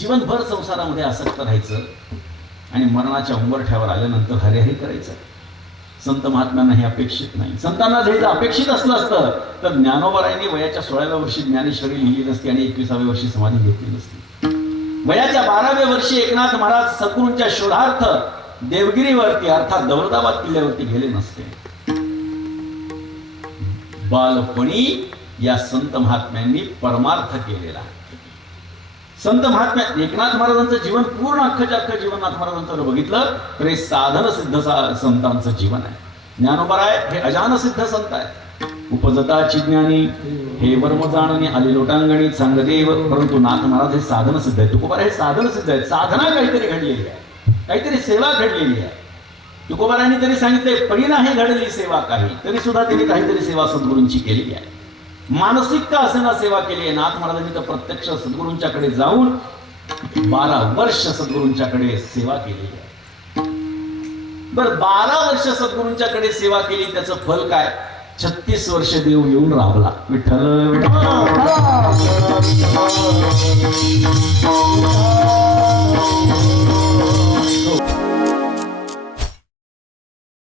जीवनभर संसारामध्ये आसक्त राहायचं आणि मरणाच्या उंबरठ्यावर आल्यानंतर हरिहरी करायचं. संत महात्म्यांना हे अपेक्षित नाही. संतांना जर अपेक्षित असलं असतं तर ज्ञानोबारायांनी वयाच्या 16व्या वर्षी ज्ञानेश्वरी लिहिली नसती आणि 21व्या वर्षी समाधी घेतली नसती. वयाच्या 12व्या वर्षी एकनाथ महाराज सद्गुरूंच्या शोधार्थ देवगिरीवरती अर्थात दौलताबाद किल्ल्यावरती गेले नसते. बालपणी या संत महात्म्यांनी परमार्थ केलेला. संत महात्म्या एकनाथ महाराजांचं जीवन पूर्ण अख्खच्या अख्खं जीवन नाथ महाराजांचं जर बघितलं तर हे साधन सिद्ध संतांचं जीवन आहे. ज्ञानोबाराय हे अजान सिद्ध संत आहे. उपजताची ज्ञानी हे वर्म जाणणे आले लोटांगणी सांगदेव, परंतु नाथ महाराज हे साधन सिद्ध आहे. तुकोबाराय हे साधन सिद्ध आहे. साधना काहीतरी घडलेली आहे, काहीतरी सेवा घडलेली आहे. तुकोबारायांनी तरी सांगितले परी नाही घडली सेवा काही, तरी सुद्धा त्यांनी काहीतरी सेवा सद्गुरूंची केलेली आहे. मानसिकता असेना सेवा केली आहे. नाथ महाराजांनी तर प्रत्यक्ष सद्गुरूंच्याकडे जाऊन 12 वर्ष सद्गुरूंच्याकडे सेवा केलेली आहे. बर 12 वर्ष सद्गुरूंच्याकडे सेवा केली, त्याचं फल काय? 36 वर्ष देव येऊन राबला. विठ्ठल